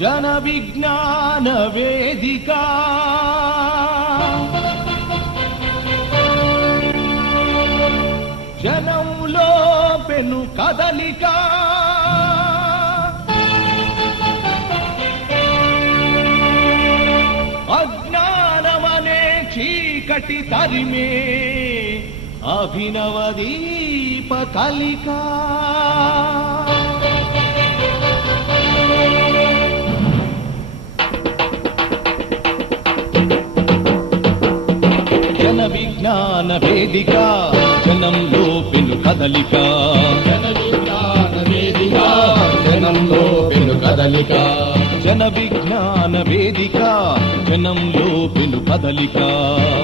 జన విజ్ఞాన వేదిక జనంలో పెను కదలిక అజ్ఞానమనే చీకటి తరిమే అభినవ దీప కలికా విజ్ఞాన వేదిక జనంలో పెను కదలిక. జన విజ్ఞాన వేదిక జనంలో పెను కదలిక. జన విజ్ఞాన వేదిక జనంలో పెను కదలిక.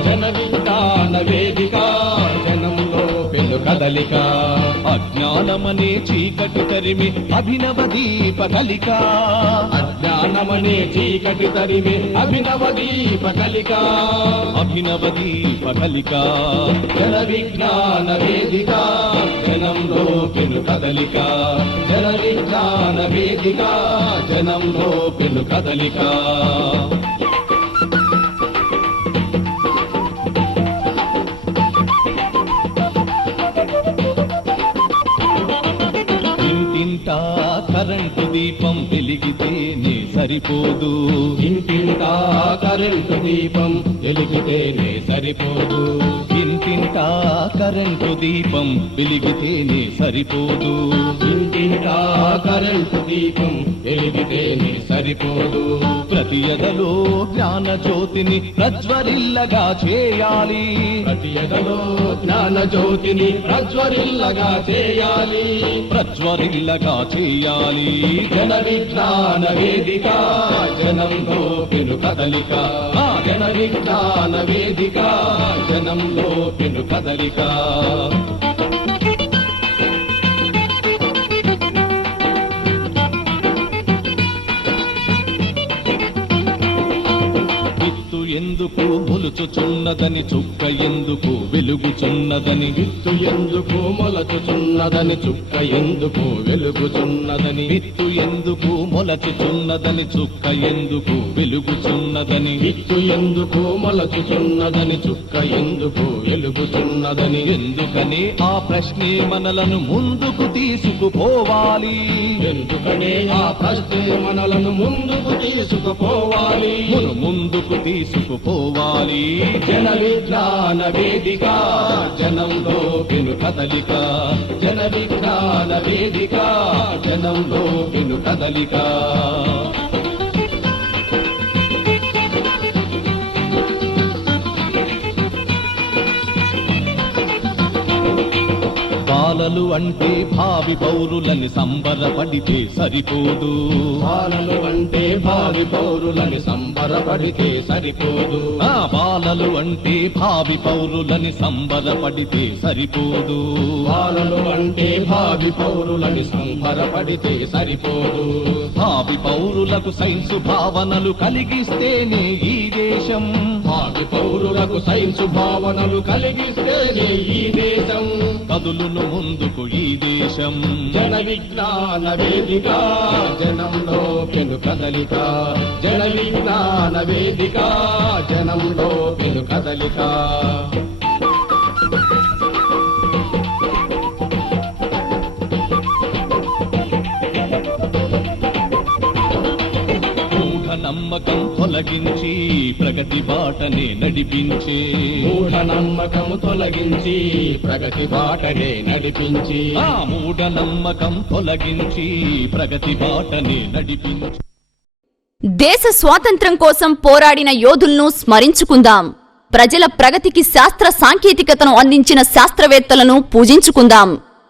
జన విజ్ఞాన వేదిక జనంలో పెను కదలిక. అజ్ఞానమనే చీకటి తరిమి అభినవ దీప కలిక. అజ్ఞానమనే చీకటి తరిమి అభినవ దీప కలిక. అభినవ దీప కలిక. జన విజ్ఞాన వేదిక. జనంలో పెను కదలిక. జన విజ్ఞాన వేదిక. జనంలో పెను కదలిక. కరెంటు దీపం వెలిగితేనే సరిపోదు. ఇంటింటా కరెంటు దీపం వెలిగితేనే సరిపోదు. ఇంటింటా కరెంటు దీపం వెలిగితేనే సరిపోదు. ఇంటింటా కరెంటు దీపం వెలిగితేనే సరిపోదు. ప్రతి ఎదలో జ్ఞాన జ్యోతిని ప్రజ్వరిల్లగా చేయాలి. ప్రతి ఎదలో జ్ఞాన జ్యోతిని ప్రజ్వరిల్లగా చేయాలి. ప్రజ్వరిల్లగా చేయాలి. జన విజ్ఞాన వేదిక జనంలో పెను కదలిక. జన విజ్ఞాన వేదిక జనంలో పెను కదలిక. ఎందుకు మొలుచుచున్నదని చుక్క ఎందుకు వెలుగుచున్నదని విత్తు ఎందుకు మొలచుచున్నదని చుక్క ఎందుకు వెలుగుచున్నదని విత్తు ఎందుకు మొలచుచున్నదని చుక్క ఎందుకు వెలుగుచున్నదని విత్తు ఎందుకు మొలచుచున్నదని చుక్క ఎందుకు వెలుగుచున్నదని ఎందుకని ఆ ప్రశ్నే మనలను ముందుకు తీసుకుపోవాలి. ఎందుకనే ఆ ప్రశ్నే మనలను ముందుకు తీసుకుపోవాలి. ముందుకు తీసుకుపోవాలి జన విజ్ఞాన వేదిక జనంలో పెను కదలిక. జన విజ్ఞాన వేదిక జనంలో పెను కదలిక. బాలలు అంటే భావి పౌరులని సంబరపడితే సరిపోదు. బాలలు అంటే భావి పౌరులని సంబరపడితే సరిపోదు. ఆ బాలలు అంటే భావి పౌరులని సంబరపడితే సరిపోదు. బాలలు అంటే భావి పౌరులని సంబరపడితే సరిపోదు. భావి పౌరులకు సైన్సు భావనలు కలిగిస్తేనే ఈ దేశం. భావి పౌరులకు సైన్సు భావనలు కలిగిస్తేనే ఈ దేశం. కదులును ముందుకు ఈ దేశం. జన విజ్ఞాన వేదిక జనంలో పెను కదలిక. జన విజ్ఞాన వేదిక జనంలో పెను కదలిక. నమ్మకం తొలగించి ప్రగతి బాటనే నడిపించే. మూఢ నమ్మకము తొలగించి ప్రగతి బాటనే నడిపించి. ఆ మూఢ నమ్మకం తొలగించి ప్రగతి బాటనే నడిపించి. దేశ స్వాతంత్ర్యం కోసం పోరాడిన యోధులను స్మరించుకుందాం. ప్రజల ప్రగతికి శాస్త్ర సాంకేతికతను అందించిన శాస్త్రవేత్తలను పూజించుకుందాం.